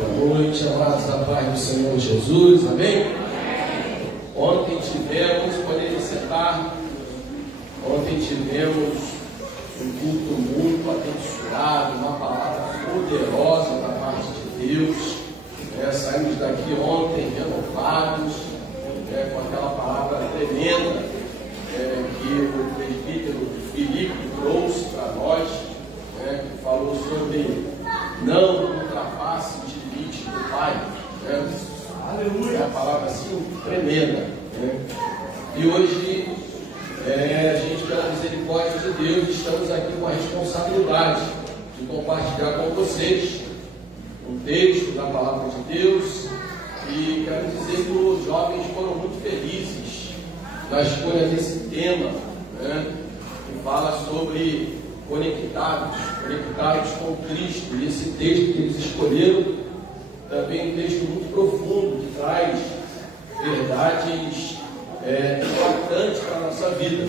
Boa noite, amados da paz do Senhor Jesus, amém? Ontem tivemos, podem sentar, ontem tivemos um culto muito abençoado, uma palavra poderosa da parte de Deus. Saímos daqui ontem renovados, com aquela palavra tremenda que o presbítero Filipe trouxe para nós, que falou sobre não ultrapasse o limite do Pai. Aleluia! É uma palavra assim tremenda. E hoje, a gente, pela misericórdia de Deus, estamos aqui com a responsabilidade de compartilhar com vocês um texto da palavra de Deus. E quero dizer que os jovens foram muito felizes na escolha desse tema, que fala sobre conectados com Cristo. E esse texto que eles escolheram também é um texto muito profundo, que traz verdades importantes para a nossa vida.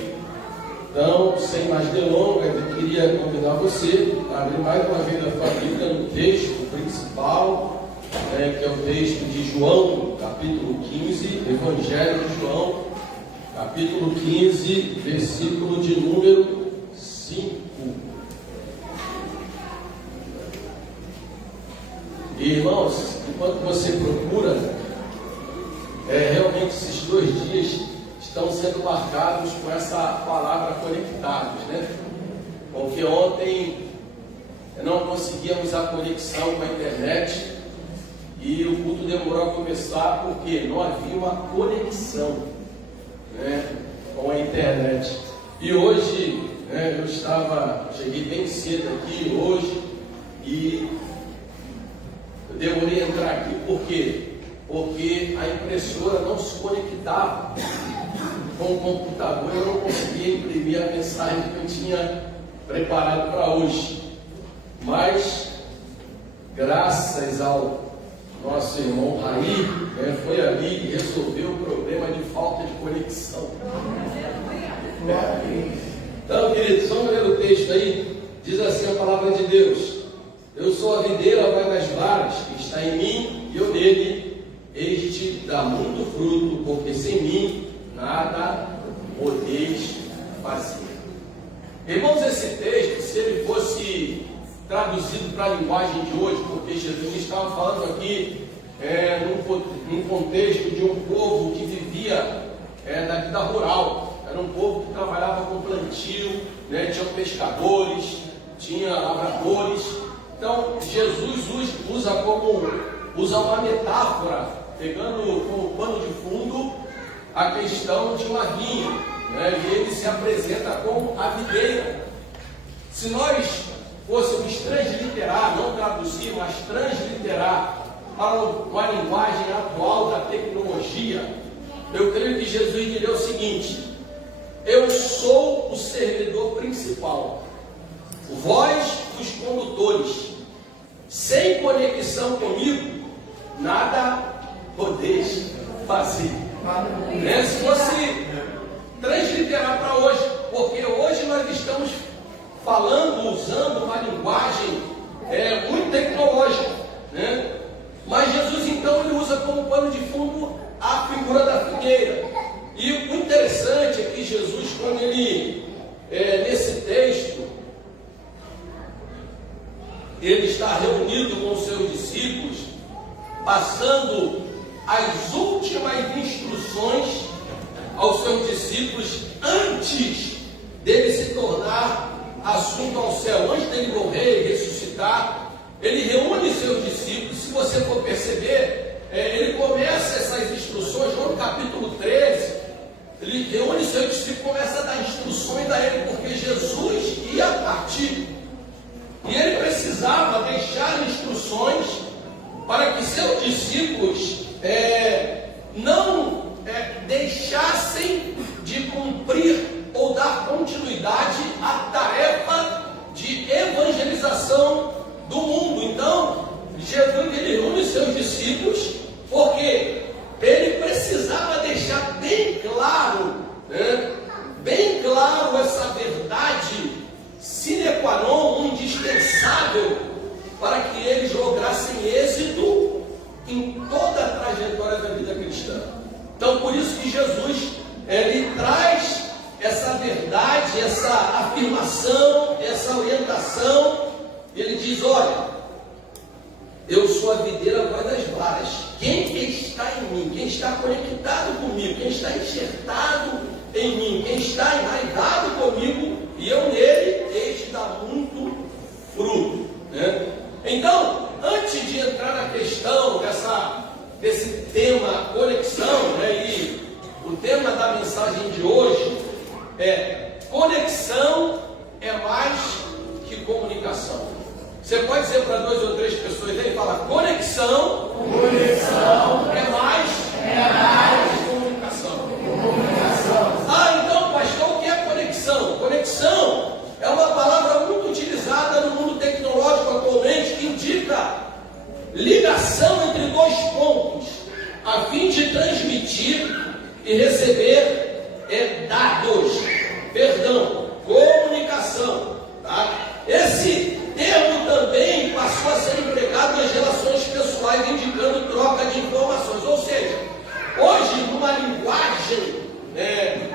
Então, sem mais delongas, eu queria convidar você a abrir mais uma vez a sua Bíblia no texto principal, que é o texto de João, capítulo 15, Evangelho de João, capítulo 15, versículo de número 5. E, irmãos, enquanto você procura, realmente esses 2 dias estão sendo marcados com essa palavra conectados, Porque ontem não conseguíamos a conexão com a internet e o culto demorou a começar porque não havia uma conexão, com a internet. E hoje, cheguei bem cedo aqui hoje e eu demorei a entrar aqui, por quê? Porque a impressora não se conectava com o computador, eu não conseguia imprimir a mensagem que eu tinha preparado para hoje. Mas, graças ao nosso irmão Raí, foi ali e resolveu o problema de falta de conexão. Então, queridos, vamos ler o texto aí. Diz assim a palavra de Deus: eu sou a videira, vai das varas, que está em mim e eu nele. Este dá muito fruto, porque sem mim nada podeis fazer. Irmãos, esse texto, se ele fosse traduzido para a linguagem de hoje, porque Jesus estava falando aqui num contexto de um povo que vivia da vida rural. Era um povo que trabalhava com plantio, tinha pescadores, tinha lavradores. Então, Jesus usa uma metáfora, pegando como pano de fundo a questão de uma vinha, e ele se apresenta como a videira. Se nós fôssemos transliterar, não traduzir, mas transliterar para uma linguagem atual da tecnologia, eu creio que Jesus diria o seguinte: eu sou o servidor principal, vós os condutores, sem conexão comigo, nada podeis fazer. Se fosse transliterar para hoje, porque hoje nós estamos falando, usando uma linguagem muito tecnológica, mas Jesus então ele usa como pano de fundo a figura da figueira. E o interessante é que Jesus, quando ele nesse texto, ele está reunido com os seus discípulos, passando as últimas instruções aos seus discípulos antes dele se tornar assunto ao céu, antes dele morrer e ressuscitar. Ele reúne seus discípulos. Se você for perceber, ele começa essas instruções no capítulo 13. Ele reúne seus discípulos e começa a dar instruções a ele, porque Jesus ia partir. E ele precisava deixar instruções para que seus discípulos não deixassem de cumprir ou dar continuidade à tarefa de evangelização do mundo. Então, Jesus ele reúne seus discípulos porque ele precisava deixar bem claro essa verdade sine qua non, indispensável, para que eles lograssem êxito Eu sou a videira, vós das varas. Quem está em mim, quem está conectado comigo, quem está enxertado em mim, quem está enraizado comigo e eu nele, este dá muito fruto, né? Então, antes de entrar na questão desse tema conexão, né, e o tema da mensagem de hoje é: conexão é mais que comunicação. Você pode dizer para 2 ou 3 pessoas aí, fala: conexão é mais que comunicação. Ah, então, pastor, o que é conexão? Conexão é uma palavra muito utilizada no mundo tecnológico atualmente, que indica ligação entre 2 pontos, a fim de transmitir e receber dados, comunicação, tá? Esse termo também passou a ser empregado nas relações pessoais, indicando troca de informações. Ou seja, hoje, numa linguagem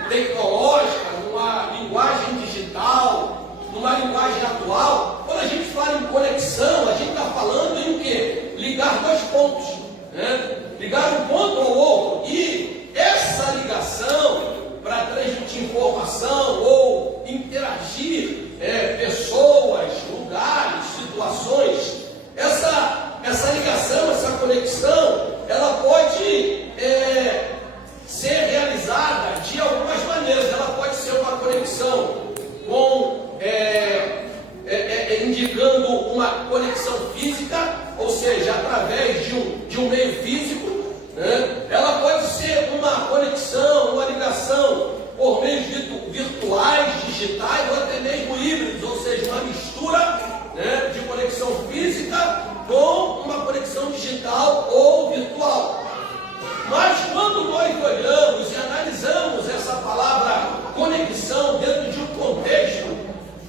tecnológica, numa linguagem digital, numa linguagem atual, quando a gente fala em conexão, a gente está falando em o quê? Ligar 2 pontos, né? Ligar um ponto ao outro. E essa ligação, para transmitir informação ou interagir pessoas, lugares, situações, essa ligação, essa conexão, ela pode ser realizada de algumas maneiras. Ela pode ser uma conexão indicando uma conexão física, ou seja, através de um meio físico, né? Ela pode ser uma conexão, uma ligação por meios virtuais, digitais ou até mesmo híbridos, ou seja, uma mistura, né, de conexão física com uma conexão digital ou virtual. Mas quando nós olhamos e analisamos essa palavra conexão dentro de um contexto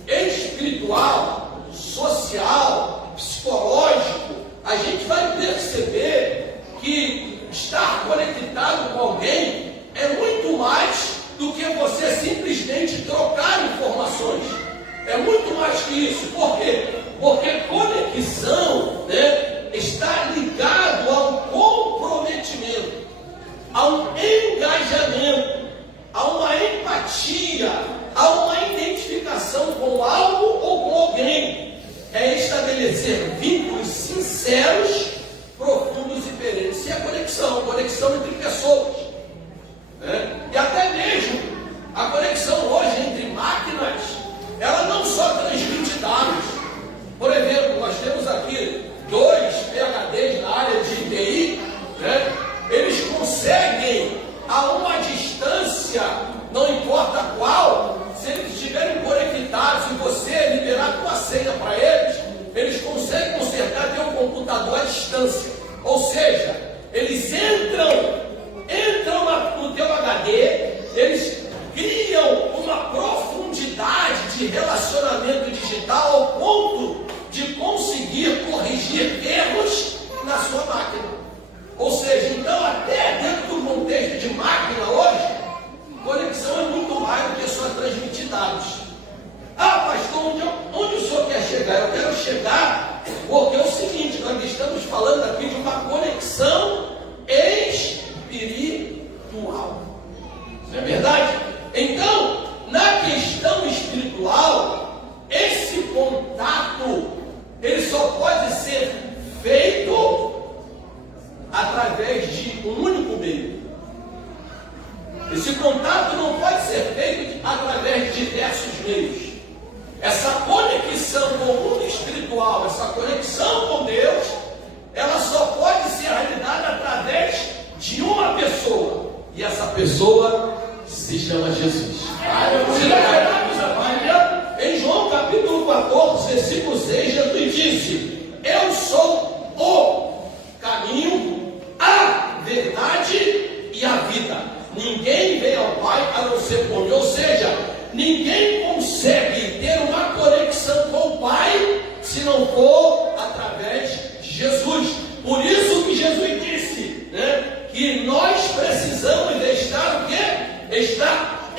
espiritual, social, psicológico, a gente vai perceber que estar conectado com alguém é muito mais do que você simplesmente trocar informações. É muito mais que isso. Por quê? Porque conexão, né, está ligado a um comprometimento, a um engajamento, a uma empatia, a uma identificação com algo ou com alguém. É estabelecer vínculos sinceros, profundos e perenes. Isso é conexão entre pessoas, né? E até mesmo a conexão hoje entre máquinas, ela não só transmite dados. Por exemplo, nós temos aqui 2 PhDs na área de TI, né? Eles conseguem a uma distância, não importa qual, se eles estiverem conectados e você liberar a tua senha para eles conseguem consertar teu computador à distância. Ou seja, eles entram no teu HD, eles criam uma profundidade de relacionamento digital ao ponto de conseguir corrigir erros na sua máquina. Ou seja, então até dentro do contexto de máquina hoje, conexão é muito mais do que só transmitir dados. Ah, pastor, onde o senhor quer chegar? Eu quero chegar porque é o seguinte: nós estamos falando aqui de uma conexão espiritual. Não é verdade? Então, na questão espiritual, esse contato, ele só pode ser feito através de um único meio. Esse contato não pode ser feito através de diversos meios. Essa conexão com o mundo espiritual, essa conexão com Deus, ela só pode ser realizada através de uma pessoa. E essa pessoa se chama Jesus. Se nós olharmos a Bíblia, em João capítulo 14, versículo 6, Jesus disse: eu sou o caminho, a verdade e a vida. Ninguém vem ao Pai a não ser por mim. Ou seja, ninguém consegue ter uma conexão com o Pai se não for através de Jesus. Por isso que Jesus disse, né, que nós precisamos estar o quê? Estar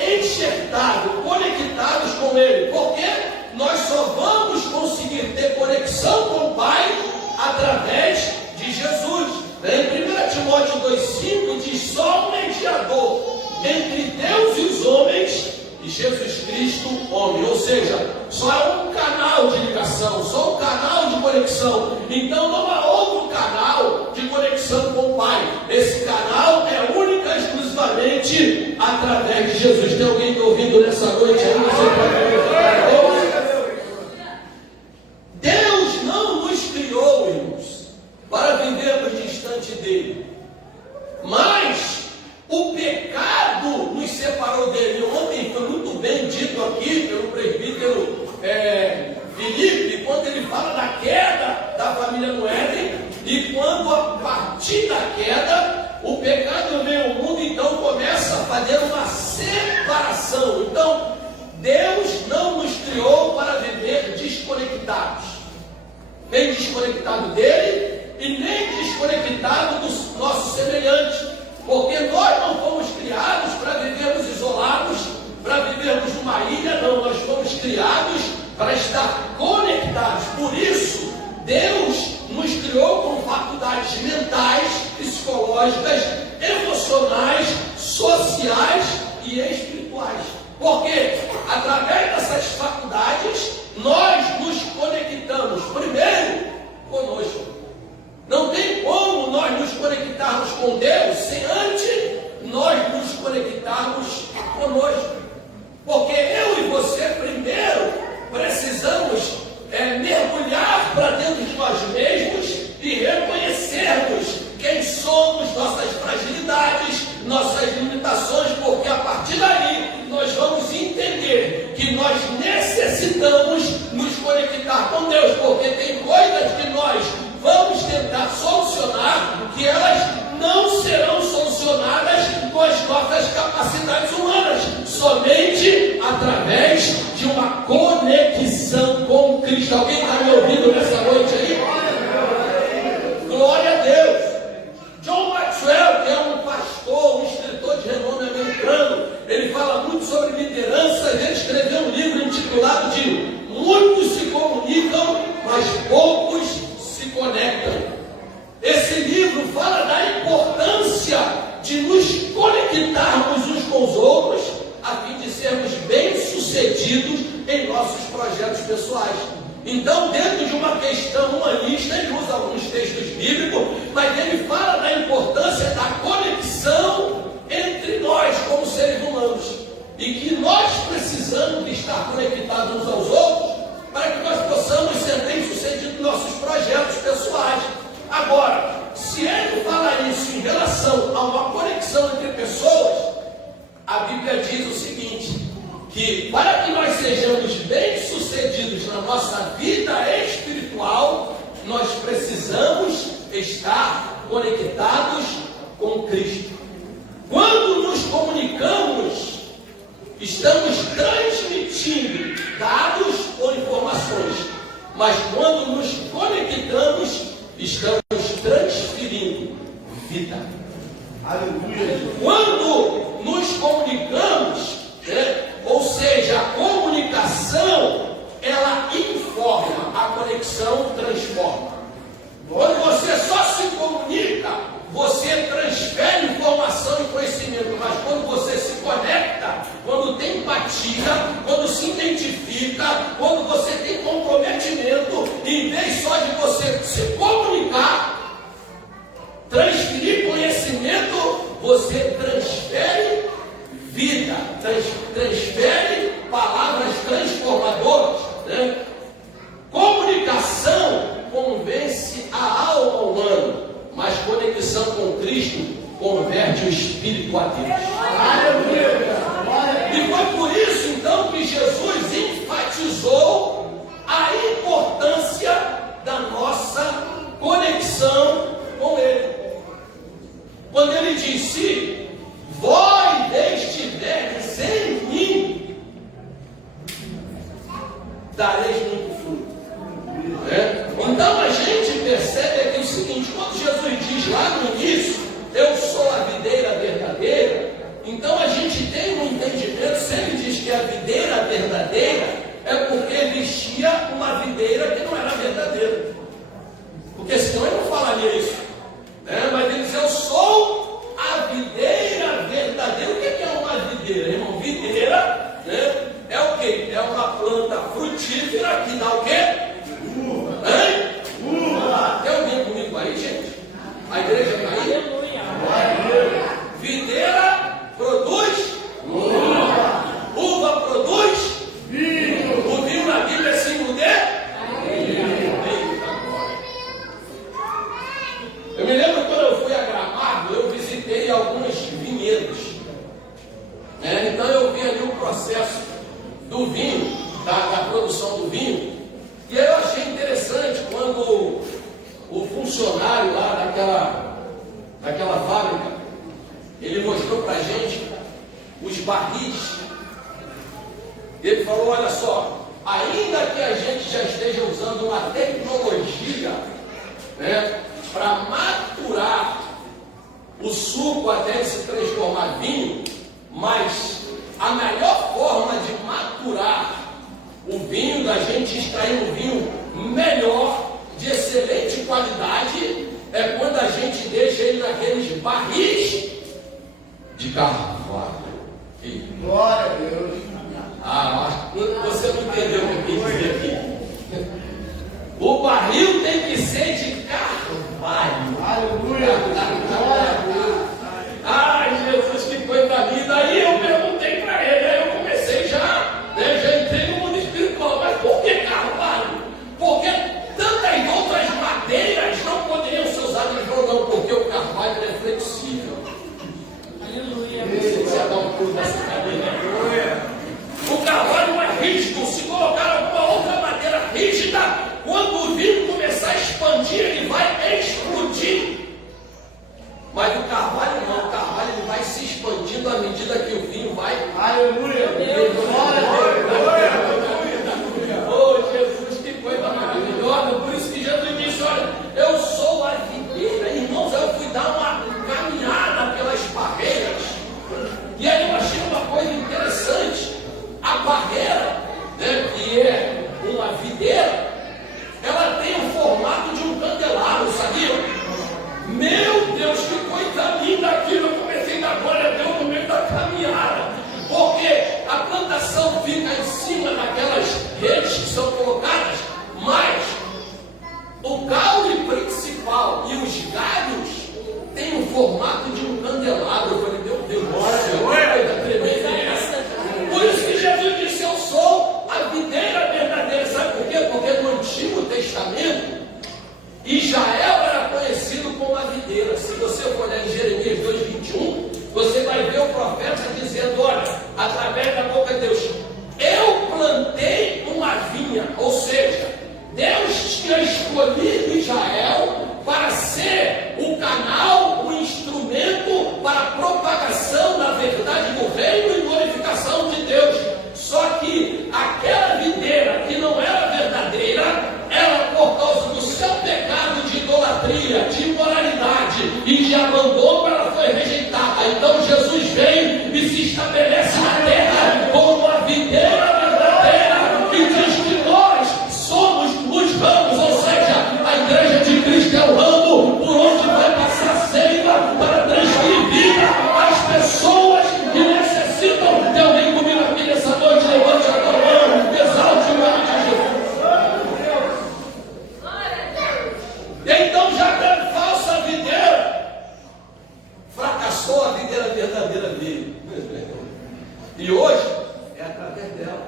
seja, só é um canal de ligação, só um canal de conexão. Então não há outro canal de conexão com o Pai. Esse canal é única e exclusivamente através de Jesus. Tem alguém me ouvindo nessa noite aí? Deus não nos criou, irmãos, para vivermos distante dele. Mas o pecado nos separou dele. Ontem foi muito bem dito aqui pelo presbítero Felipe, quando ele fala da queda da família no Éden, e quando a partir da queda o pecado vem ao mundo, então começa a fazer uma separação. Então Deus não nos criou para viver desconectados, nem desconectado dele e nem desconectado dos nossos semelhantes, porque nós não fomos criados para vivermos isolados, para vivermos numa ilha, não, nós fomos criados para estar conectados. Por isso, Deus nos criou com faculdades mentais, psicológicas, emocionais, sociais e espirituais. Porque através dessas faculdades nós nos conectamos primeiro conosco. Não tem como nós nos conectarmos com Deus sem antes nós nos conectarmos conosco. Porque eu e você primeiro precisamos mergulhar para dentro de nós mesmos e reconhecermos quem somos, nossas fragilidades, nossas limitações, porque a partir daí nós vamos entender que nós necessitamos nos conectar com Deus, porque tem coisas que nós vamos tentar solucionar que elas não serão solucionadas com as nossas capacidades humanas, somente através de uma conexão com Cristo. Alguém está me ouvindo nessa noite aí? Glória a Deus. John Maxwell, que é um pastor, um escritor de renome americano, ele fala muito sobre liderança. Ele escreveu um livro intitulado de Muitos se comunicam, mas poucos se conectam. Esse livro fala da importância de nos conectarmos uns com os outros, a fim de sermos bem-sucedidos em nossos projetos pessoais. Então, dentro de uma questão humanista, ele usa alguns textos bíblicos, mas ele fala da importância da conexão entre nós como seres humanos, e que nós precisamos estar conectados uns aos outros para que nós possamos ser bem-sucedidos em nossos projetos pessoais. Agora, se ele fala isso em relação a uma conexão entre pessoas, a Bíblia diz o seguinte, que para que nós sejamos bem-sucedidos na nossa vida espiritual, nós precisamos estar conectados com Cristo. Quando nos comunicamos, estamos transmitindo dados ou informações, mas quando nos conectamos, estamos transferindo vida. Aleluia. Quando nos comunicamos, ou seja, a comunicação, ela informa, a conexão transforma. Quando você só se comunica, você transfere informação e conhecimento, mas quando você se conecta, quando tem empatia, quando se identifica, quando você tem comprometimento, em vez só de você se comunicar, transferir conhecimento, você transfere vida, transfere palavras transformadoras, né? Comunicação convence a alma humana, mas conexão com Cristo converte o espírito a Deus. E foi por isso então que Jesus enfatizou a importância da nossa conexão com Ele. Quando Ele disse: vós estiverdes em mim, dareis muito fruto. Então a gente percebe aqui o seguinte: quando Jesus diz lá no início, eu sou a videira verdadeira, então a gente tem um entendimento, se ele diz que a videira verdadeira, é porque existia uma videira que não era verdadeira, porque senão ele não falaria isso, mas ele diz: eu sou a videira verdadeira. O que é uma videira, irmão? Videira é o quê? É uma planta A igreja está aí? Aleluia. Videira produz uva. Uva produz vinho. O vinho na Bíblia é símbolo de? Eu me lembro quando eu fui a Gramado, eu visitei alguns vinhedos. Então eu vi ali o processo do vinho, da produção do vinho. E aí eu achei interessante quando o funcionário lá daquela fábrica, ele mostrou para a gente os barris. Ele falou, olha só, ainda que a gente já esteja usando uma tecnologia, para maturar o suco até ele se transformar em vinho, mas a melhor forma de maturar o vinho, da gente extrair um vinho melhor, de excelente qualidade, é quando a gente deixa ele naqueles barris de carvalho. Glória a Deus. Mas você não entendeu o que eu quis dizer aqui. O barril tem que ser de carvalho. Aleluia. Glória a Deus. Ai, Jesus, que coisa linda. Aí eu perguntei para ele, aí eu comecei já entrei no mundo espiritual. Mas por que carvalho? Porque tantas outras madeiras não poderiam ser usadas. Ele falou, não, porque o carvalho é flexível. Aleluia. Você vai dar um pulo nessa cadeira. O carvalho não é rígido. Se colocar alguma outra madeira rígida, quando o vinho começar a expandir, ele vai explodir. Mas o carvalho não, o carvalho ele vai se expandindo à medida que o vinho vai. Aleluia. Glória a Deus. Oh, Jesus, que coisa maravilhosa. Por isso que Jesus disse, olha, eu sou a videira. Irmãos, eu fui dar uma caminhada pelas barreiras. E aí eu achei uma coisa interessante. A barreira, que é uma videira, ela tem o formato de um candelabro, sabia? Meu Deus, que coisa linda aquilo! Eu comecei a dar glória a Deus no meio da caminhada, porque a plantação fica em cima daquelas redes que são colocadas, mas o caule principal e os galhos têm o formato de um candelabro. Eu falei, meu Deus do céu, coisa tremenda é essa? Por isso que Jesus disse, eu sou a videira verdadeira. Sabe por quê? Porque no Antigo Testamento, Israel era conhecido como a videira. Se você for olhar em Jeremias 2:21, você vai ver o profeta dizendo, olha, através da boca de Deus, eu plantei uma vinha. Ou seja, Deus tinha escolhido Israel para ser o canal, o instrumento para a propagação da verdade do reino e glorificação de Deus. Só que aquela videira que não era verdadeira, ela, por causa do seu pecado de idolatria, de imoralidade e de abandono, ela foi rejeitada. Então Jesus veio e se estabelece na terra como uma videira verdadeira que diz que nós somos os ramos, ou seja, a igreja de Cristo é o ramo por onde vai passar a seiva para transferir vida às pessoas que necessitam. Tem alguém comigo aqui nessa noite? Levante a tua mão, exalte o nome de Jesus. Então, já que a falsa videira fracassou, a videira verdadeira veio. E hoje é através dela.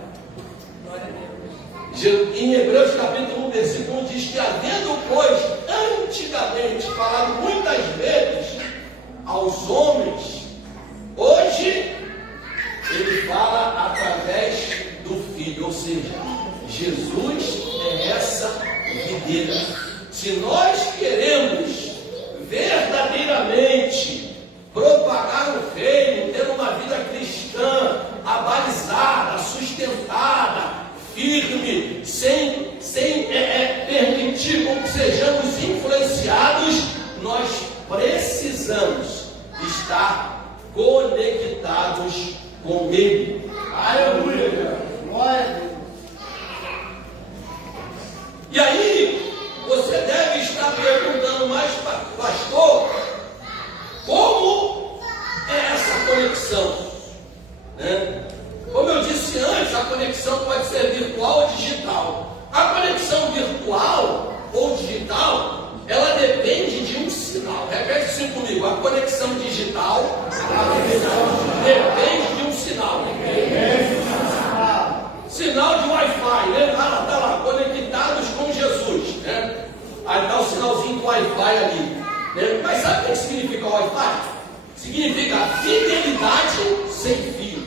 Em Hebreus capítulo 1, versículo 1 diz que, havendo, pois, antigamente falado muitas vezes aos homens, hoje ele fala através do Filho. Ou seja, Jesus é essa videira. Se nós queremos verdadeiramente propagar o reino, ter uma vida cristã abalizada, sustentada, firme, sem permitir com que sejamos influenciados, nós precisamos estar conectados com Ele. Aleluia. Glória a Deus. E aí, você deve estar perguntando, mas pastor, como é essa conexão? Como eu disse antes, a conexão pode ser virtual ou digital. A conexão virtual ou digital, ela depende de um sinal. que significa Wi-Fi? Significa fidelidade sem fio.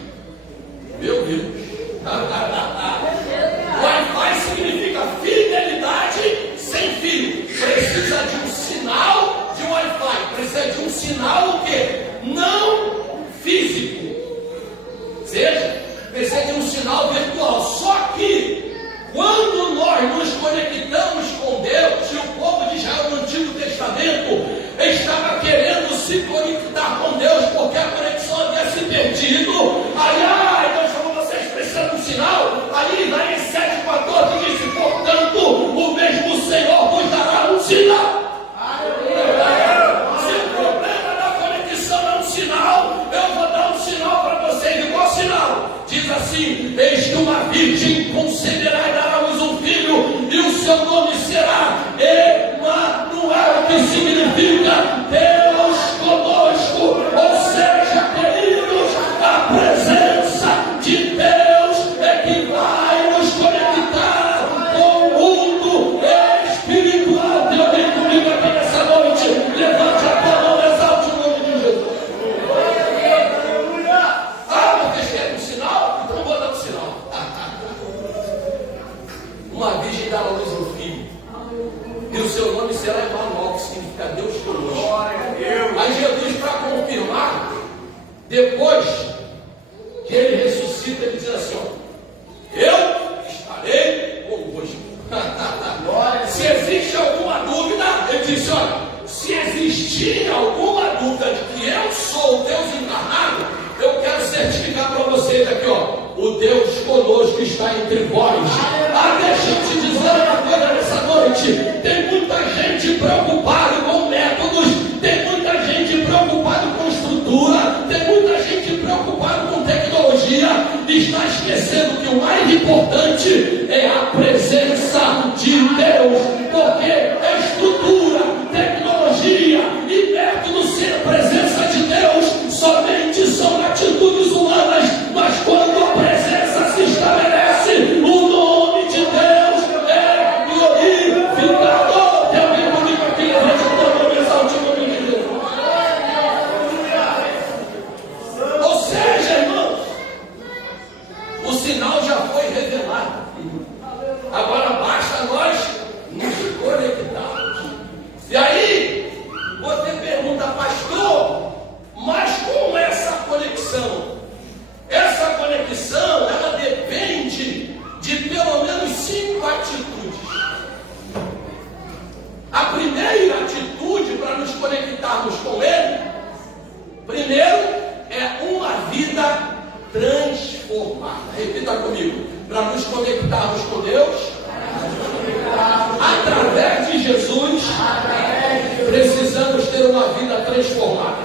Meu Deus. Wi-Fi significa fidelidade sem fio. Precisa de um sinal de Wi-Fi. Precisa de um sinal o quê? Não físico. Seja, precisa de um sinal virtual. Só que quando nós nos conectamos com Deus, e o povo de Israel no Antigo Testamento estava querendo se conectar com Deus porque a conexão havia se perdido. Deus chamou vocês precisando de um sinal. Aí Isaías 7,14 disse: portanto, o mesmo Senhor vos dará um sinal. Se o problema da conexão é um sinal, eu vou dar um sinal para vocês. E qual sinal? Diz assim: eis que uma virgem conceberá e dará à luz um filho, e o seu nome será Emanuel, que significa Deus conosco. Ou seja, queridos, a presença de Deus é que vai nos conectar com o mundo espiritual. Tem alguém comigo aqui nessa noite? Levante a tua mão, exalte o nome de Jesus. Vocês querem um sinal? Então eu vou dar um sinal. Uma virgem dará à luz um filho, e o seu nome será Emanuel, que significa Deus conosco. Aí Jesus, para confirmar, depois que ele ressuscita, ele diz assim: eu estarei convosco. Se existe alguma dúvida, ele disse: olha, se existir alguma dúvida de que eu sou o Deus encarnado, eu quero certificar para vocês aqui, o Deus conosco está entre vós. Deixa eu te dizer uma coisa nessa noite: tem muita gente preocupada com métodos, tem muita gente preocupada com estrutura, tem muita gente preocupada com tecnologia, e está esquecendo que o mais importante é a presença de Deus, porque estrutura, tecnologia e métodos sem a presença de Deus somente são atitudes humanas, mas quando a presença se estabelece, o nome de Deus é glorificado. Tem alguém comigo aqui? Levante a tua mão, exalte o nome de Deus. Ou seja, irmãos, o sinal já foi revelado. Agora basta nós nos conectarmos. E aí, você pergunta: pastor, mas como é essa conexão? Essa conexão, ela depende de pelo menos 5 atitudes. A primeira atitude para nos conectarmos com Ele, primeiro, é uma vida transformada. Repita comigo: para nos conectarmos com Deus, através de Jesus, precisamos ter uma vida transformada.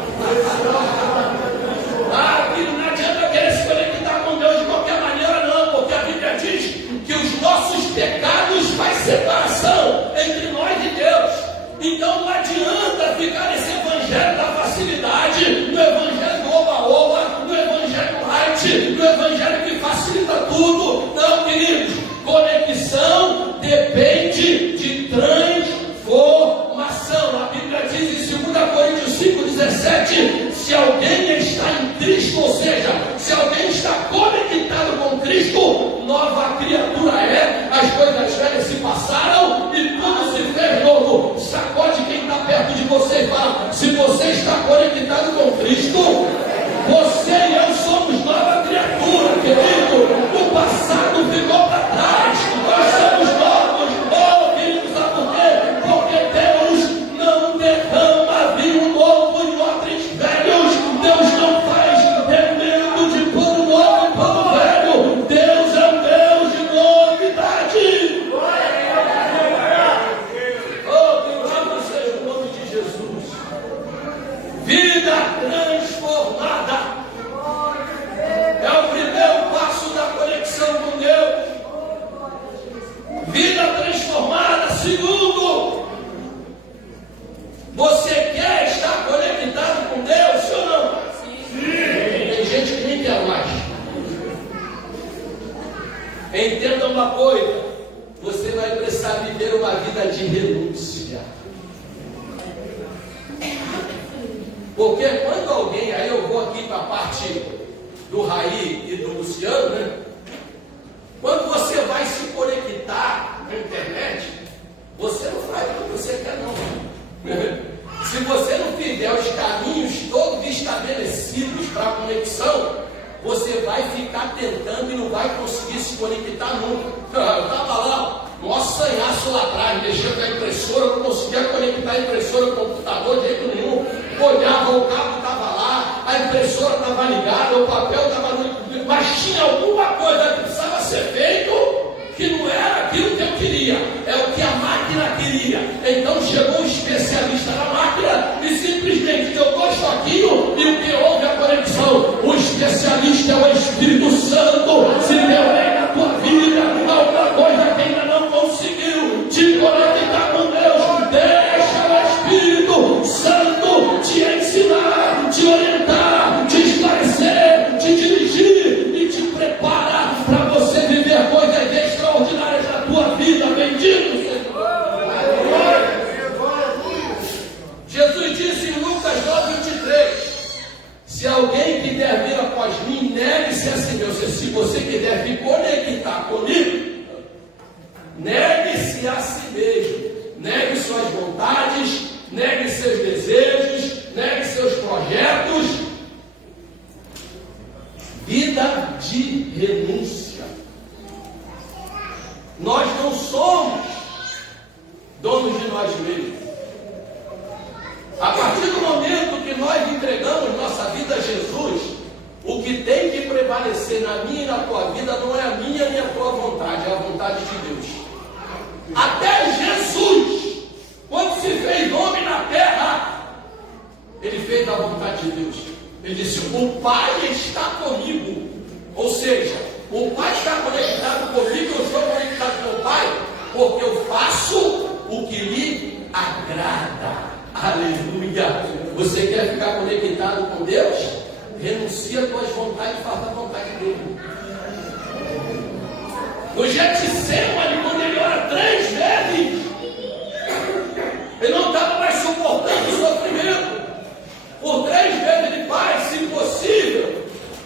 Que não adianta querer se conectar com Deus de qualquer maneira, não, porque a Bíblia diz que os nossos pecados fazem separação entre nós e Deus. Então não adianta ficar nesse evangelho da facilidade, no evangelho do oba-oba, no evangelho light, no evangelho que facilita tudo. Não, queridos, conexão depende de transformação. A Bíblia diz em 2 Coríntios 5,17: se alguém está em Cristo, ou seja, se alguém está conectado com Cristo, nova criatura é. As coisas velhas se passaram e tudo se fez novo. Sacode quem está perto de você e fala: se você está conectado com Cristo, você e eu somos nova criatura, querido. O passado ficou para trás, nós somos novos. Queridos, sabe por quê? Porque Deus não derrama vinho novo em odres velhos. Deus não faz remendo de pano novo em pano velho. Deus é um Deus de novidade. Bendito seja o nome de Jesus. Vida transformada é o primeiro passo da conexão com Deus. Vida transformada. Segundo, você quer estar conectado com Deus, sim ou não? Sim. Tem gente que nem quer mais. Entenda uma coisa: você vai precisar viver uma vida de renúncia. Porque quando alguém, aí eu vou aqui para a parte do Raí e do Luciano, né? Quando você vai se conectar na internet, você não faz o que você quer, não. Se você não fizer os caminhos todos estabelecidos para a conexão, você vai ficar tentando e não vai conseguir se conectar nunca. Eu estava lá, nosso sanhaço lá atrás, mexendo na impressora, não conseguia conectar a impressora no computador de jeito nenhum. Olhava, o cabo estava lá, a impressora estava ligada, o papel estava no... Mas tinha alguma coisa que precisava ser feito que não era aquilo que eu queria, é o que a máquina queria. Então chegou um especialista na máquina e simplesmente deu 2 toquinhos e o que houve a conexão. O especialista é o Espírito Santo. Se deu bem na tua vida, alguma coisa que ainda não conseguiu te conectar com Deus, deixa o Espírito Santo te ensinar, te orientar, te esclarecer, te dirigir e te prepara para você viver coisas extraordinárias na tua vida. Bendito Senhor. Jesus disse em Lucas 9:23: se alguém quiser vir após mim, negue-se a si mesmo. Se você quiser vir conectar comigo, negue-se a si mesmo. Negue suas vontades, negue seus desejos, negue seus projetos. Vida de renúncia. Nós não somos donos de nós mesmos. A partir do momento que nós entregamos nossa vida a Jesus, o que tem que prevalecer na minha e na tua vida não é a minha nem a tua vontade, é a vontade de Deus. Até Jesus, quando se fez homem na terra, ele fez a vontade de Deus. Ele disse: o Pai está comigo. Ou seja, o Pai está conectado comigo, eu estou conectado com o Pai, porque eu faço o que lhe agrada. Aleluia! Você quer ficar conectado com Deus? Renuncia às tuas vontades e faça a vontade dele. No Getsemane, quando ele ora 3 vezes, ele não estava mais suportando o sofrimento. Por 3 vezes ele: Pai, se possível,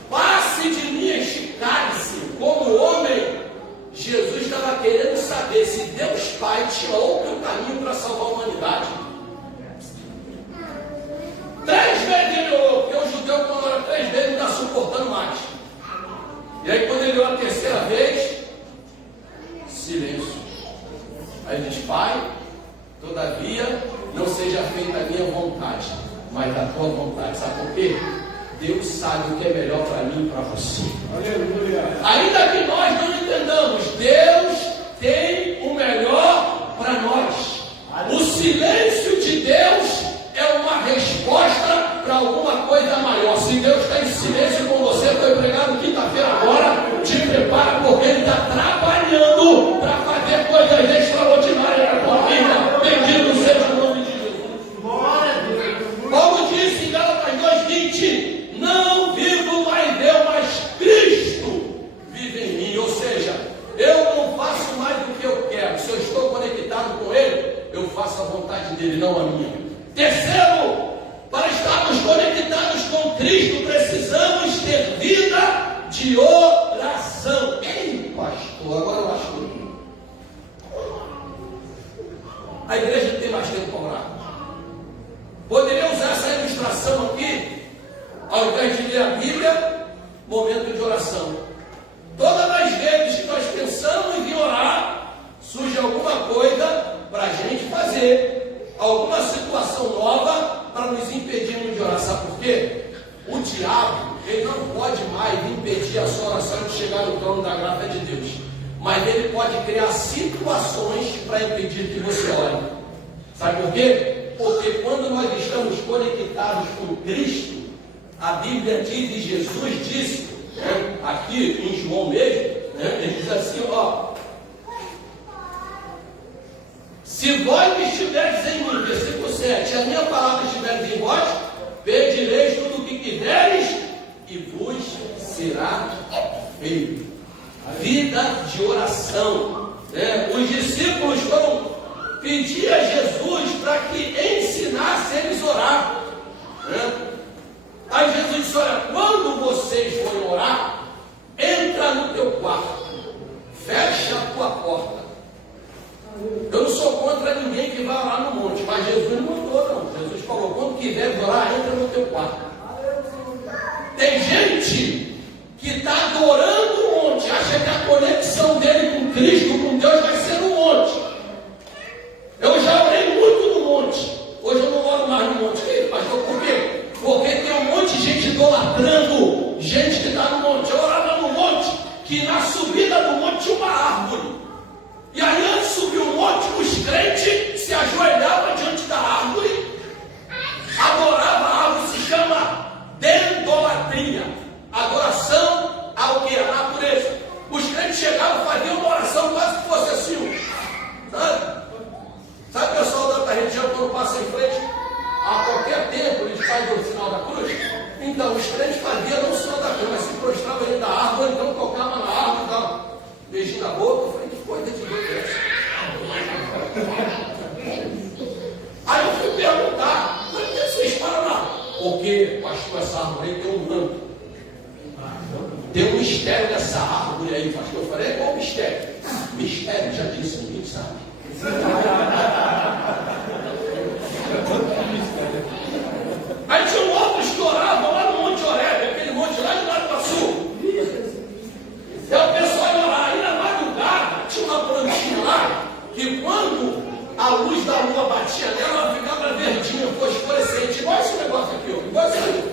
passe de mim este cálice. Como homem, Jesus estava querendo saber se Deus Pai tinha outro caminho para salvar a humanidade. 3 vezes ele orou, porque o judeu, quando ora 3 vezes, não está suportando mais. E aí, quando ele orou a 3ª vez, silêncio. Aí ele diz: Pai, todavia, não seja feita a minha vontade, mas a tua vontade. Sabe por quê? Deus sabe o que é melhor para mim e para você. Aleluia. Ainda que nós não entendamos, Deus tem o melhor para nós. O silêncio de Deus é uma resposta para alguma coisa maior. Se Deus está em silêncio com você, foi pregado quinta-feira agora, te prepara, porque Ele está trabalhando para fazer coisas extraordinárias na tua vida. Bendito seja o nome de Jesus. Paulo disse em Gálatas 2:20: não vivo mais eu, mas Cristo vive em mim. Ou seja, eu não faço mais do que eu quero. Se eu estou conectado com Ele, eu faço a vontade dele, não a minha. Terceiro, para estarmos conectados com Cristo, precisamos ter vida de oração. Ei, pastor, agora eu acho que a igreja não tem mais tempo para orar. Poderia usar essa ilustração aqui, ao invés de ler a Bíblia, momento de oração. Todas as vezes que nós pensamos em orar, surge alguma coisa para a gente fazer. Alguma situação nova para nos impedirmos de orar. Sabe por quê? O diabo, ele não pode mais impedir a sua oração de chegar no trono da graça de Deus, mas ele pode criar situações para impedir que você ore. Sabe por quê? Porque quando nós estamos conectados com Cristo, a Bíblia diz, e Jesus disse, né, aqui em João mesmo, né, ele diz assim, ó: se vós estiveres em mim, versículo 7, a minha palavra estiver em vós, pedireis tudo o que quiseres e vos será feito. Vida de oração, né? Os discípulos foram pedir a Jesus para que ensinasse eles a orar, né? deve orar, entra no teu quarto. Tem gente que está adorando o monte, acha que a conexão dele com Cristo, com Deus, vai ser no monte. Eu já orei muito no monte. Hoje eu não oro mais no monte. Pastor, por quê? Porque tem um monte de gente idolatrando, gente que está no monte. Eu orava no monte, que na subida do monte tinha uma árvore. E aí antes de subir o monte, os crentes se ajoelhavam diante da árvore, adoravam a árvore, se chama dendolatria, adoração ao que? A natureza. Os crentes chegavam e faziam uma oração quase que fosse assim, sabe o pessoal da outra região quando passa em frente a qualquer templo eles fazem o sinal da cruz? Então os crentes faziam não o sinal da cruz, mas se prostravam dentro da árvore, então tocavam na árvore, davam um beijinho na boca. Eu falei, que coisa de Deus é essa? Aí eu fui perguntar, por que vocês param lá? Porque, pastor, essa árvore aí tem um manto. Tem um mistério nessa árvore aí, pastor. Eu falei, qual o mistério? Mistério, já disse, ninguém sabe. Aí tinha outros que oravam lá no Monte Horebe, aquele monte lá de Sul. E o pessoal ia orar. Aí na madrugada tinha uma plantinha lá que quando a luz da lua batia nela, ela ficava verdinha, fosforescente, igual esse negócio aqui, ó, igual esse aí.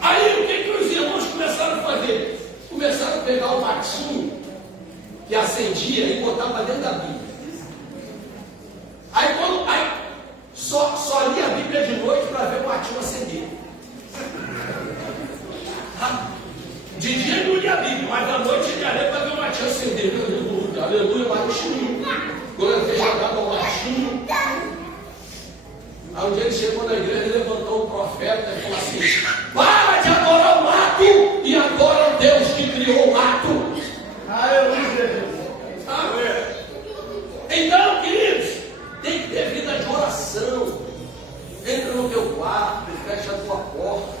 Aí o que os irmãos começaram a fazer? Começaram a pegar o matinho que acendia e botava dentro da Bíblia. Aí só lia a Bíblia de noite para ver o matinho acender. De dia não lia a Bíblia, mas à noite ele ia ler para ver o matinho acender. Aleluia, matinho. Quando ele fez jogado o matinho. Aí um dia ele chegou na igreja e levantou um profeta e falou assim: para de adorar o mato e adora o Deus que criou o mato. Aleluia. Então, queridos, tem que ter vida de oração. Entra no teu quarto e fecha a tua porta.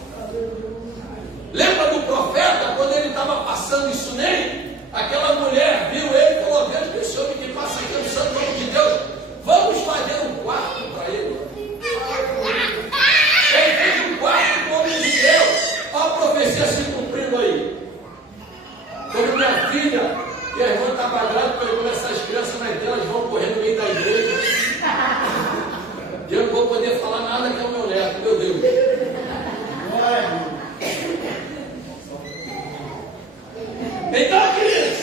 Lembra do profeta quando ele estava passando isso nele? Aquela mulher viu ele e falou: veja que esse homem que passa aqui no santo nome de Deus, vamos fazer um quarto para ele. Ele fez um quarto com o nome de Deus. Olha a profecia se cumprindo aí. Quando minha filha e a irmã estava grávida, pegou essas crianças na tela, elas vão correr no meio da igreja. E eu não vou poder falar nada que é o meu neto, meu Deus. Então, queridos,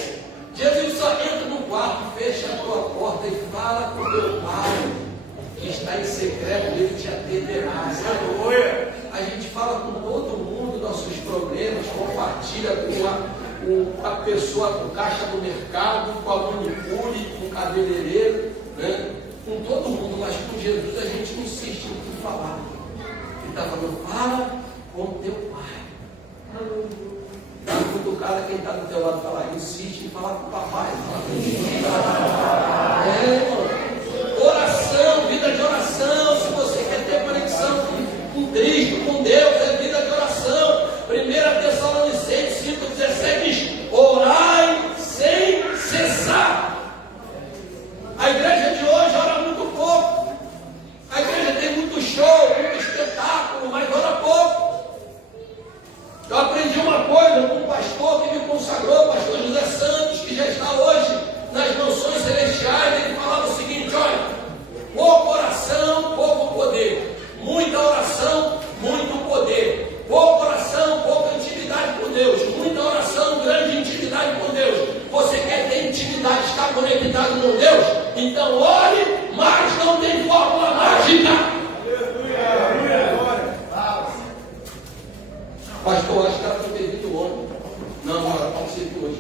Jesus só entra no quarto, fecha a tua porta e fala com o teu pai, que está em secreto, ele te atenderá. A gente fala com todo mundo nossos problemas, compartilha com a pessoa do caixa do mercado, com a manicure, com o cabeleireiro, né? Com todo mundo, mas com Jesus a gente insiste em falar. Ele está falando, fala com o teu pai. Está cutucada quem está do teu lado, fala, insiste em falar com o papai. Oração, vida de oração. Se você quer ter conexão com Cristo, com Deus, é vida de oração. 1 Tessalonicenses 5,17 diz: orai sem cessar. A igreja de hoje ora muito pouco. A igreja tem muito show, muito espetáculo, mas ora pouco. Eu aprendi uma coisa com um pastor que me consagrou, o pastor José Santos, que já está hoje nas mansões celestiais. Ele falava o seguinte: olha, pouca oração, pouco poder. Muita oração, muito poder. Pouca oração, pouca intimidade com Deus. Muita oração, grande intimidade com Deus. Você quer ter intimidade, estar conectado com Deus? Então ore, mas não tem fórmula mágica. Pastor, acho que ela foi ter vindo ontem. Não, ela pode ser de hoje.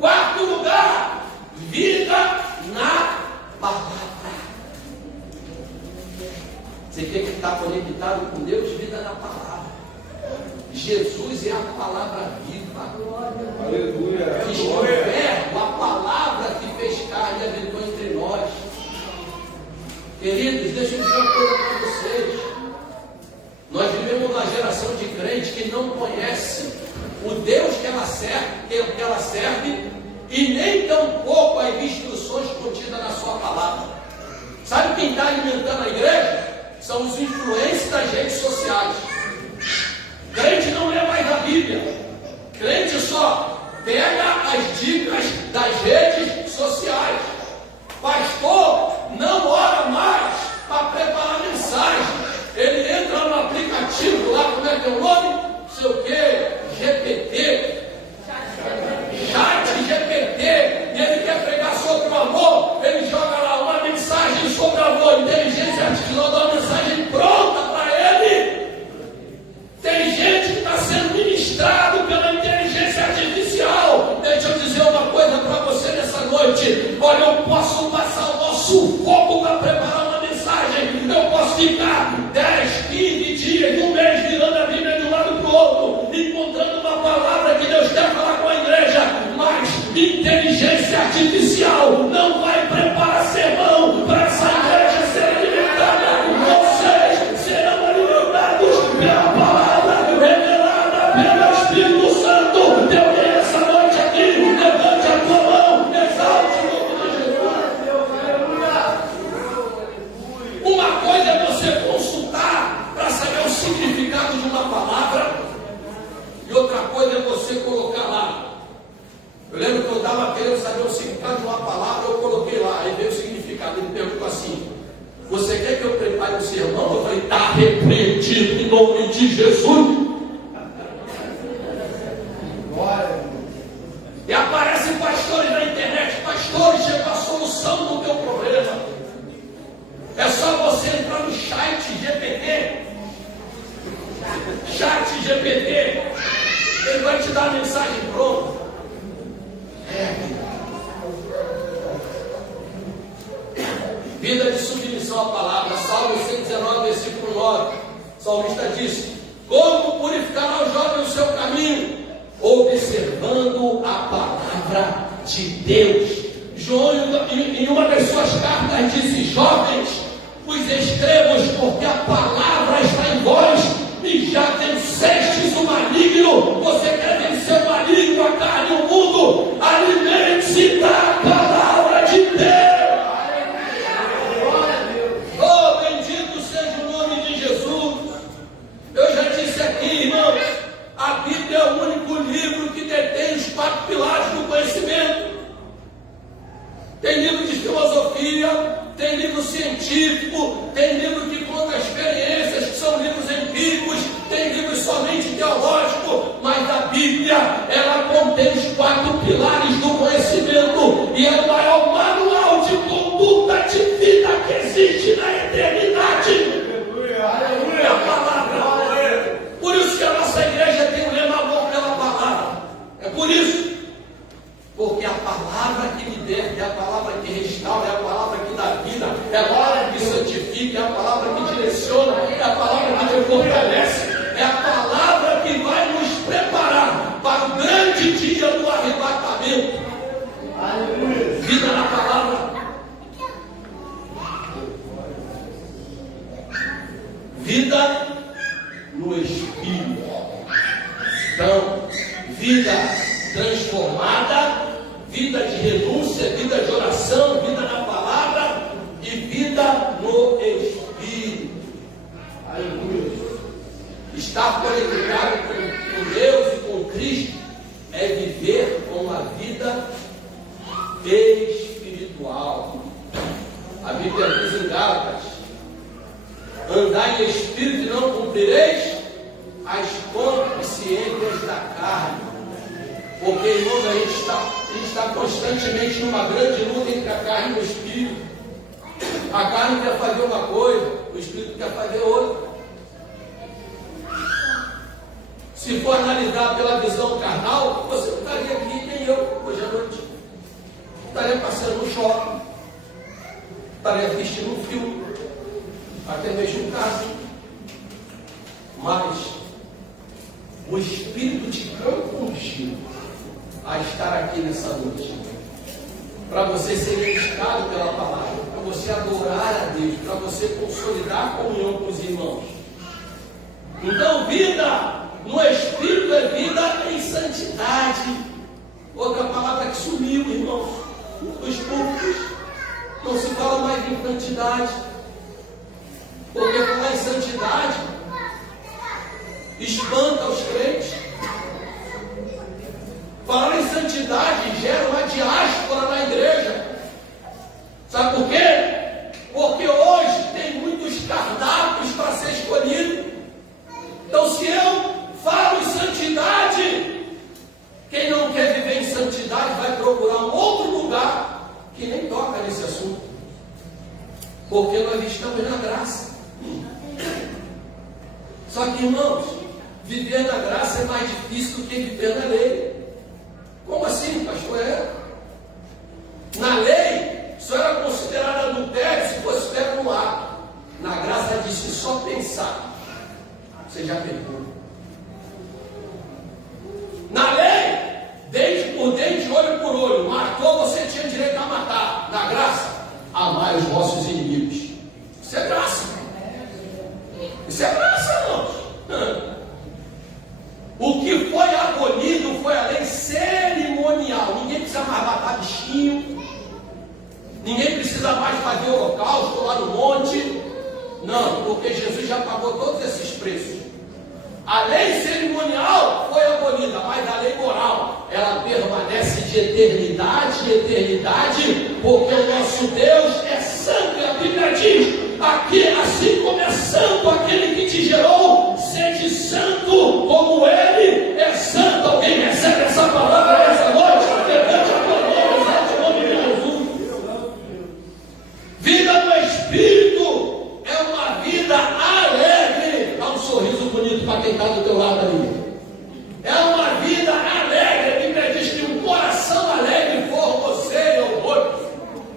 Quarto lugar, vida na palavra. Você quer estar conectado com Deus? Vida na palavra. Jesus é a palavra viva. Aleluia. Diz que o verbo, a palavra que fez carne e habitou entre nós. Queridos, deixa eu dizer uma coisa para vocês. Nós vivemos uma geração de crentes que não conhece o Deus que ela serve e nem tampouco as instruções contidas na sua palavra. Sabe quem está alimentando a igreja? São os influencers das redes sociais. Crente não lê mais a Bíblia. Crente só pega as dicas das redes sociais. Pastor não ora mais para preparar mensagem. Ele entra no aplicativo lá, como é que é o nome? Não sei o que, GPT. Chat GPT. E ele quer pregar sobre o amor. Ele joga lá uma mensagem sobre o amor. Inteligência artificial dá uma mensagem pronta para ele. Tem gente que está sendo ministrado pela inteligência artificial. Deixa eu dizer uma coisa para você nessa noite. Olha, eu posso passar o nosso foco para preparar uma mensagem. Eu posso ficar 10, 15 dias, um mês virando a Bíblia de um lado para o outro, encontrando uma palavra que Deus quer falar com a igreja. Mas inteligência artificial não vai preparar sermão para essa igreja ser alimentada. Vocês serão alimentados pela palavra revelada pelo Espírito Santo. Deu bem essa noite aqui. Levante a tua mão, exalte o nome de Jesus. Uma coisa é você consultar para saber o significado de uma palavra, e outra coisa é você colocar lá. Eu lembro que eu estava querendo saber o significado de uma palavra, eu coloquei lá, aí veio o significado. Ele perguntou assim: você quer que eu prepare um sermão? Eu falei: está repreendido em nome de Jesus. E aparecem pastores na internet: pastores, chegou a solução do teu problema. É só você entrar no chat GPT. Chat GPT. Ele vai te dar a mensagem pronta. Vida de submissão à palavra. Salmo 119, versículo 9. O salmista disse: como purificará o jovem o seu caminho? Observando a palavra de Deus. João, em uma das suas cartas, disse: jovens, os escrevos, porque a palavra está em vós e já vencestes o maligno. Você quer vencer o maligno, a carne e o mundo? Alimente-se da palavra de Deus. Oh, bendito seja o nome de Jesus. Eu já disse aqui, irmãos, a Bíblia é o único livro que detém os 4 pilares do conhecimento. Tem livro de filosofia, tem livro científico, tem livro que conta experiências, que são livros empíricos, tem livros somente teológicos, mas a Bíblia, ela contém os 4 pilares do conhecimento, e é o maior manual de conduta de vida que existe na eternidade. É a palavra. Por isso que a nossa igreja tem o lema amor pela palavra. É por isso. Porque a palavra que liberta, é a palavra que restaura, é a palavra que dá vida, é a palavra que santifica, é a palavra que direciona, é a palavra que te fortalece, é a palavra que vai nos preparar para o grande dia do arrebatamento. Aleluia. Vida na palavra. Vida no Espírito. Então, vida transformada, vida de renúncia, vida de oração, vida na palavra e vida no Espírito. Aleluia. Estar conectado com Deus e com Cristo é viver uma vida espiritual. A Bíblia diz em Gálatas: andai em espírito e não cumprireis as concupiscências da carne. Porque, irmãos, a gente está constantemente numa grande luta entre a carne e o Espírito. A carne quer fazer uma coisa, o Espírito quer fazer outra. Se for analisar pela visão carnal, você não estaria aqui, nem eu, hoje à noite. Estaria passando no shopping, estaria assistindo um filme, até mesmo um carro. Mas o Espírito te compulsivo a estar aqui nessa noite, para você ser edificado pela palavra, para você adorar a Deus, para você consolidar a comunhão com os irmãos. Então, vida no Espírito é vida em santidade. Outra palavra que sumiu, irmãos, dos púlpitos: Não se fala mais em santidade. Porque falar em santidade espanta os crentes. Falar em santidade gera uma diáspora na igreja. Sabe por quê? Porque hoje tem muitos cardápios para ser escolhido. Então, se eu falo em santidade, quem não quer viver em santidade vai procurar um outro lugar que nem toca nesse assunto. Porque nós estamos na graça. Só que, irmãos, viver na graça é mais difícil do que viver na lei. Como assim, pastor? Na lei, só era considerado adultério se fosse pego no ato. Na graça disse só pensar, você já pegou. Na lei, dente por dente, olho por olho, matou, você tinha direito a matar. Na graça, amai os vossos inimigos. Isso é graça. Isso é graça, irmãos. O que foi abolido foi a lei cerimonial. Ninguém precisa mais matar bichinho. Ninguém precisa mais fazer holocausto lá no monte. Não, porque Jesus já pagou todos esses preços. A lei cerimonial foi abolida, mas a lei moral, ela permanece de eternidade em eternidade, porque o nosso Deus é santo. E a Bíblia diz, aqui, assim como é santo aquele que te gerou, sede santo como Ele é santo. Alguém recebe essa palavra nessa noite? Levante a tua mão, exalte o nome de Jesus. Vida no Espírito é uma vida alegre. Dá um sorriso bonito para quem está do teu lado ali. É uma vida alegre. A Bíblia diz que um coração alegre formoseia o rosto.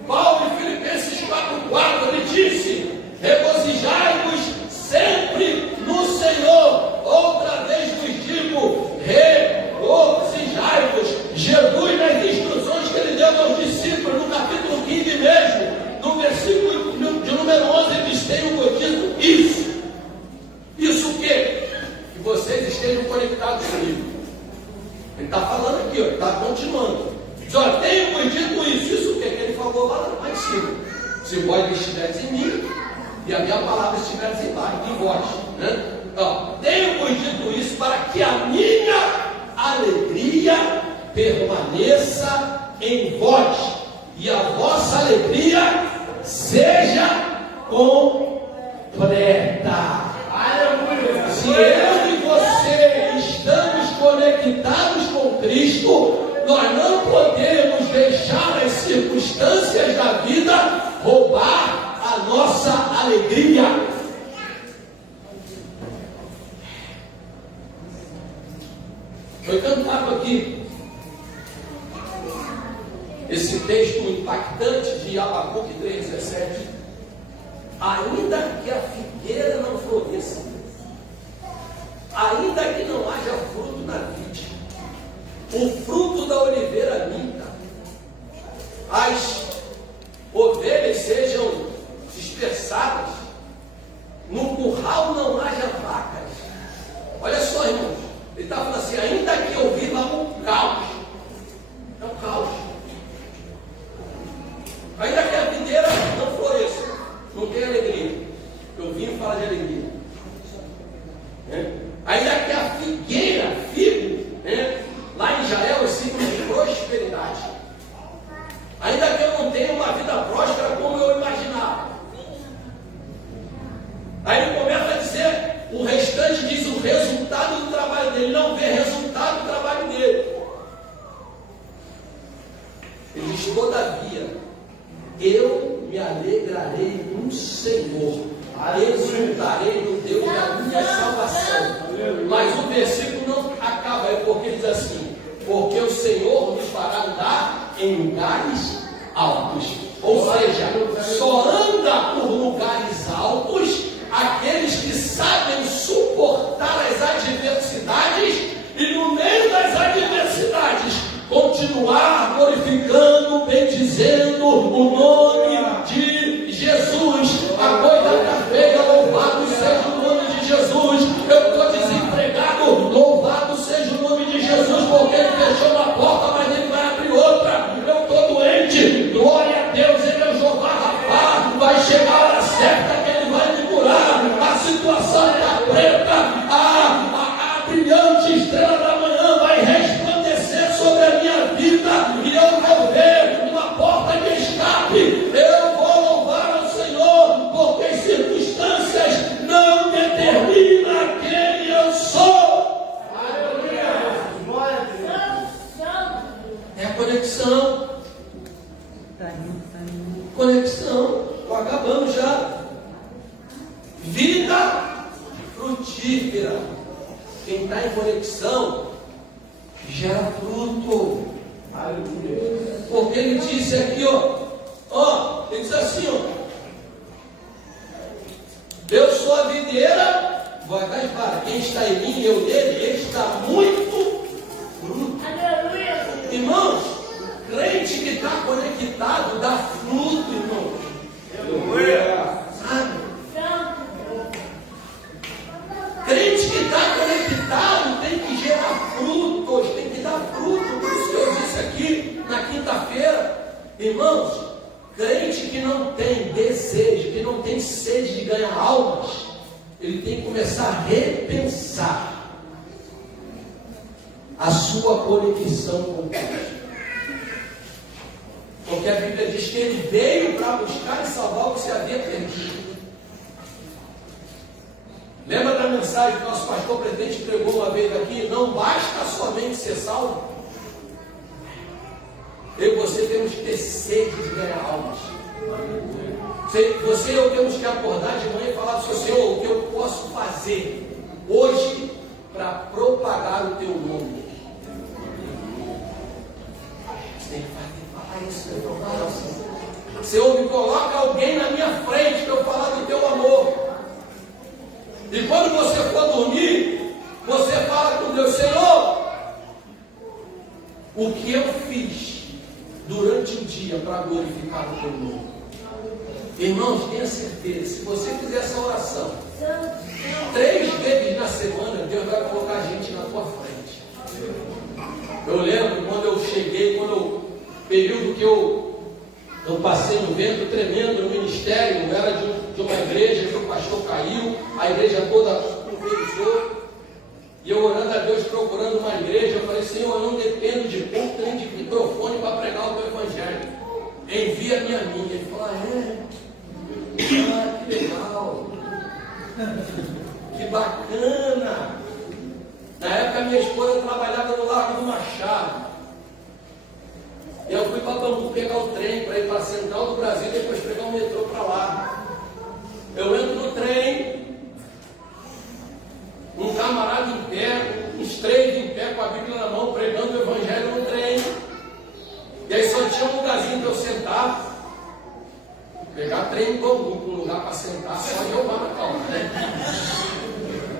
Paulo em Filipenses 4,4 ele disse: regozijai-vos sempre no Senhor. Outra vez vos digo, regozijai-vos. Jesus, nas instruções que ele deu aos discípulos, no capítulo 15 mesmo, no versículo de número 11, ele diz: tenho dito isso. Isso o quê? Que vocês estejam conectados comigo. Ele está falando aqui, ó, ele está continuando. Só tenho dito isso. Isso o quê? Que ele falou lá em cima. Se vós estiveres em mim e a minha palavra estiver em vós, né? Então, tenho dito isso para que a minha alegria permaneça em vós e a vossa alegria seja completa. Se eu e você estamos conectados com Cristo, nós não podemos deixar as circunstâncias da vida roubar a nossa alegria. Foi cantado aqui esse texto impactante de Abacuque 3,17. Ainda que a figueira não floresça, ainda que não haja fruto na vide, o fruto da oliveira minta, as ovelhas sejam dispersadas, no curral não haja vacas. Olha só, irmãos, ele está falando assim: ainda que eu viva um caos, é um caos. Ainda que a videira não floresça, não tem alegria. Eu vim falar de alegria. Ainda que a figueira, figo, lá em Israel é símbolo de prosperidade. Ainda que eu não tenha uma vida próspera como eu imaginava. Aí ele começa a dizer, o restante diz o resultado do trabalho dele, não vê resultado do trabalho dele. Ele diz: todavia, eu me alegrarei no Senhor, exultarei no Deus da minha salvação. Mas o versículo não acaba, é porque diz assim: porque o Senhor nos fará andar em lugares altos. Ou seja, só anda por lugares altos aqueles que sabem suportar as adversidades e no meio das adversidades continuar glorificando, bendizendo o nome de Jesus. A coisa está feia, louvado seja o nome de Jesus. Eu estou desempregado, louvado seja o nome de Jesus, porque ele fechou uma porta, mas ele vai abrir outra. Eu estou doente, glória a Deus, ele é o Jeová vai chegar a hora certa que Ele vai me curar. A situação está preta, a brilhante estrela da manhã vai resplandecer sobre a minha vida e eu vou ver uma porta de escape. Eu vou louvar ao Senhor, porque as circunstâncias não determinam quem eu sou. Aleluia. Glória a Deus. É a conexão. Conexão. Estou acabando já. Vida frutífera. Quem está em conexão gera fruto. Aleluia. Porque ele disse aqui, ele diz assim, eu sou a videira, vós das varas. Quem está em mim e eu nele, ele está muito fruto. Aleluia. Irmãos, crente que está conectado dá fruto, irmãos. Aleluia. Sabe? Santo. Crente que está conectado tem que gerar frutos, tem que dar fruto. Por isso que eu disse aqui na quinta-feira, irmãos, crente que não tem desejo, que não tem sede de ganhar almas, ele tem que começar a repensar a sua conexão com Cristo. Porque a Bíblia diz que ele veio para buscar e salvar o que se havia perdido. Lembra da mensagem que nosso pastor presidente pregou uma vez aqui? Não basta somente ser salvo. Eu e você temos que ter sede de ganhar almas. Você e eu temos que acordar de manhã e falar para o Senhor, o que eu posso fazer hoje para propagar o teu nome. Você tem que falar isso, meu irmão. Senhor, me coloca alguém na minha frente para eu falar do teu amor. E quando você for dormir, você fala com Deus, Senhor, o que eu fiz durante o dia para glorificar o teu nome? Irmãos, tenha certeza, se você fizer essa oração 3 vezes na semana, Deus vai colocar a gente na tua frente. Eu lembro quando eu cheguei, período que eu passei um vento tremendo no ministério, eu era de uma igreja que o pastor caiu, a igreja toda pulverizou, e eu orando a Deus, procurando uma igreja, eu falei, Senhor, eu não dependo de púlpito nem de microfone para pregar o teu evangelho, envia-me a mim. Ele falou, que legal, que bacana. Na época minha esposa trabalhava no Largo do Machado. Eu fui para Bangu pegar o trem para ir para a Central do Brasil e depois pegar o metrô para lá. Eu entro no trem, um camarada em pé, uns 3 em pé com a Bíblia na mão, pregando o Evangelho no trem. E aí só tinha um lugarzinho para eu sentar. Pegar trem em Bangu, um lugar para sentar, só Jeová na calma, né?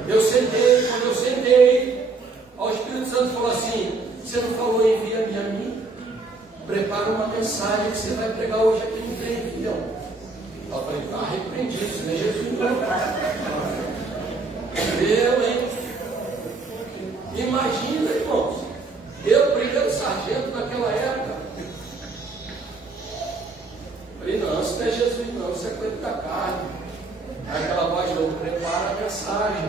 Eu sentei, quando eu sentei, o Espírito Santo falou assim, você não falou envia-me a mim? Prepara uma mensagem que você vai pregar hoje aqui no trem, filhão. Eu falei, tá repreendido, isso não é Jesus não. Eu, hein? Imagina, irmãos, eu, primeiro sargento naquela época, falei, não, isso não é Jesus não, isso é coisa da carne. Aí aquela voz de novo, prepara a mensagem.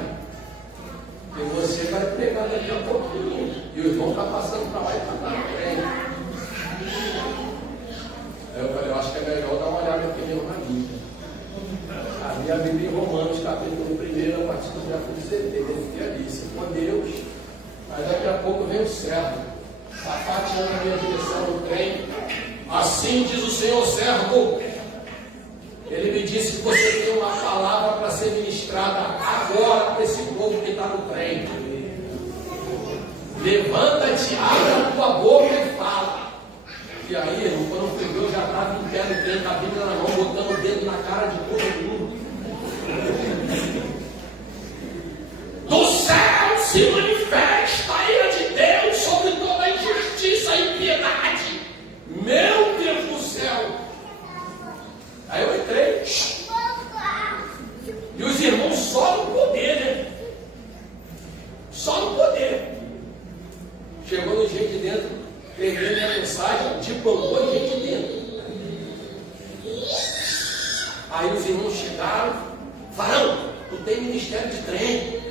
E você vai pregar daqui a pouquinho. E o irmão está passando para lá e para cá no trem. Eu falei, eu acho que é melhor dar uma olhada primeiro na Bíblia. A minha Bíblia em Romanos, capítulo 1, a partir do versículo 70, eu fiquei ali, isso com Deus. Mas daqui a pouco vem o servo, sapateando na minha direção no trem. Assim diz o Senhor, servo. Ele me disse que você tem uma palavra para ser ministrada agora para esse povo que está no trem. Levanta-te, abre a tua boca e fala. E aí, irmão, quando eu fui ver, eu já estava em pé no trem, com a Bíblia na mão, botando o dedo na cara de todo mundo. Do céu se manifesta a ira de Deus sobre toda injustiça e impiedade. Meu Deus do céu! Aí eu entrei. E os irmãos só no poder, né? Só no poder. Chegou no gente dentro, peguei minha mensagem, de bambô e gente dentro. Aí os irmãos chegaram, Varão, tu tem ministério de trem.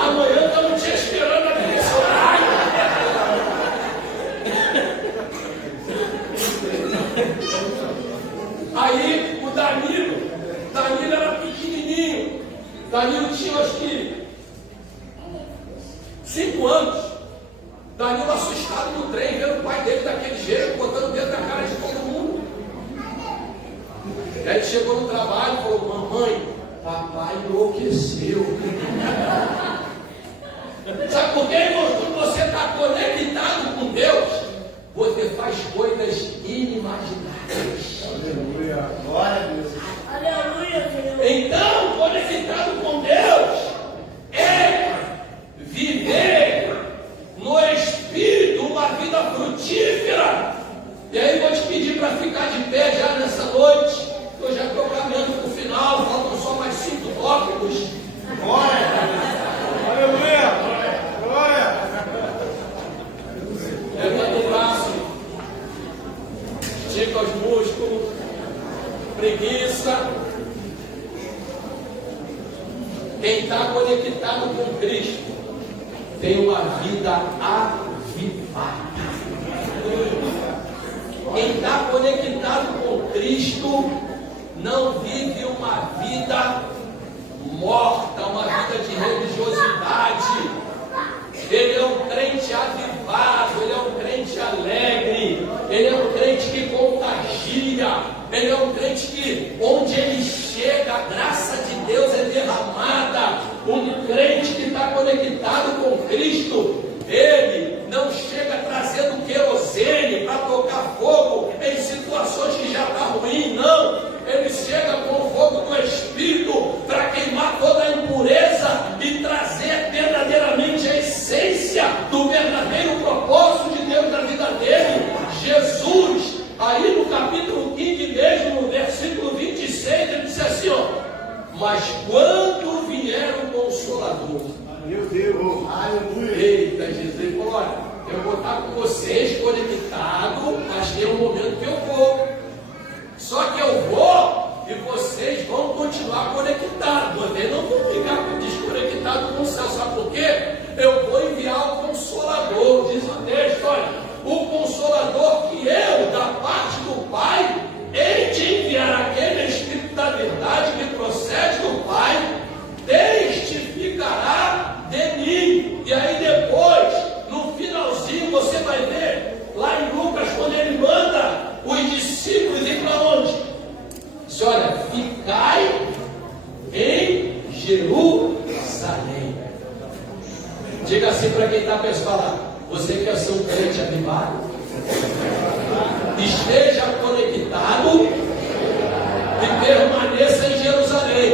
Amanhã estamos te esperando aqui nesse horário. Aí o Danilo era pequenininho. Danilo tinha acho que 5 anos. Danilo assustado no trem, vendo o pai dele daquele jeito, botando o dedo na cara de todo mundo. E aí ele chegou no trabalho e falou: mamãe, papai enlouqueceu. Sabe por quê, irmão? Quando você está conectado com Deus, você faz coisas inimagináveis. Aleluia. Glória a Deus. Aleluia, Senhor. Então, conectado com Deus é viver no Espírito uma vida frutífera. E aí vou te pedir para ficar de pé já nessa noite. Eu já estou caminhando para o final, faltam só mais 5 tópicos. Glória a Deus. Aleluia. Glória. Levanta o braço, estica os músculos, preguiça. Quem está conectado com Cristo tem uma vida avivada. Quem está conectado com Cristo não vive uma vida morta, uma vida de religiosidade. Ele é um crente avivado, ele é um crente alegre, ele é um crente que contagia, ele é um crente que, onde ele chega, a graça de Deus é derramada. Um crente que está conectado com Cristo, ele não chega trazendo querosene para tocar fogo em situações que já está ruim, não. Ele chega com o fogo do Espírito para queimar toda a impureza e trazer verdadeiramente a essência do verdadeiro propósito de Deus na vida dele. Jesus, aí no capítulo 15 mesmo, no versículo 26, ele disse assim, ó: mas quando vier o Consolador, Meu Deus. Aleluia. eita, Jesus, ele falou: olha, eu vou estar com vocês conectado, mas tem um momento que eu vou. Só que eu vou e vocês vão continuar conectados. Vocês não vão ficar desconectados com o céu. Sabe por quê? Eu vou enviar o Consolador. Diz o texto, olha, o Consolador que eu, da parte do Pai, hei de enviar aquele Espírito da verdade que procede do Pai, testificará de mim. E aí depois, no finalzinho, você vai ver lá em Lucas, quando ele manda os discípulos ir para onde? Diz: olha, ficai em Jerusalém. Diga assim para quem está perto, lá: você quer ser um crente avivado? Esteja conectado e permaneça em Jerusalém.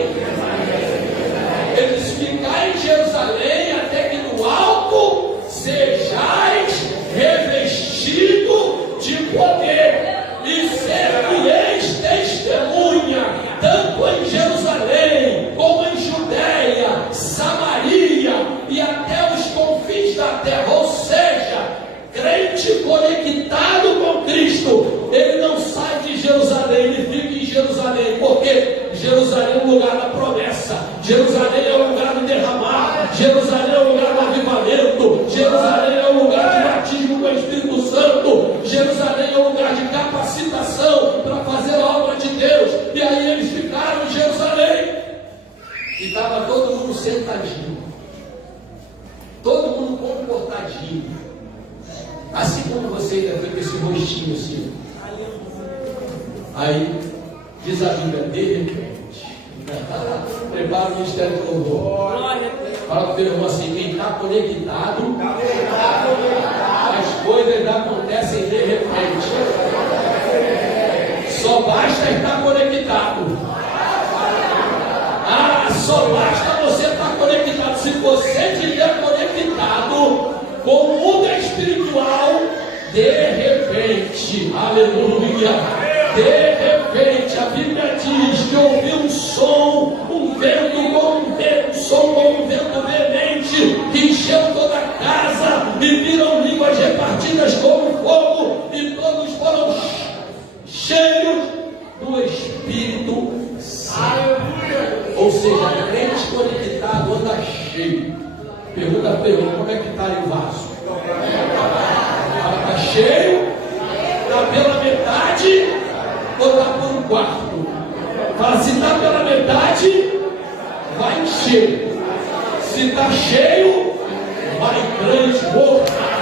Ele diz: ficai em Jerusalém até que no alto sejais revestido de poder, e sereis testemunha, tanto em Jerusalém, como em Judéia, Samaria e até os confins da terra. Ou seja, crente conectado com Cristo, ele não sai de Jerusalém, ele fica em Jerusalém, porque Jerusalém é o lugar da promessa, Jerusalém é o lugar do derramar, Jerusalém é o lugar do avivamento, Jerusalém é o lugar de batismo com o Espírito Santo, Jerusalém é o lugar de capacitação para fazer a obra de Deus. E aí eles ficaram em Jerusalém e estava todo mundo sentadinho, todo mundo comportadinho, assim como você ainda foi com esse rostinho assim. Aí diz a Bíblia: de repente, prepara o ministério do louvor. Fala para o teu irmão assim: quem está conectado, as coisas acontecem de repente. Só basta estar conectado. Só basta você estar conectado. Se você estiver conectado com o mundo espiritual, de repente, aleluia, de repente, a Bíblia diz que ouviu um som, um vento como um som como um vento veemente, que encheu toda a casa, e viram línguas repartidas como fogo, e todos foram cheios Espírito Santo. Ou seja, crente conectado anda cheio. Pergunta para ele, como é que está aí o vaso? Está cheio? Está pela metade? Ou está por um quarto? Fala, se está pela metade, vai encher. Se está cheio, vai transbordar.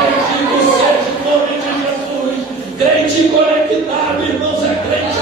Bendito seja o nome de Jesus. Crente conectado, irmãos, é crente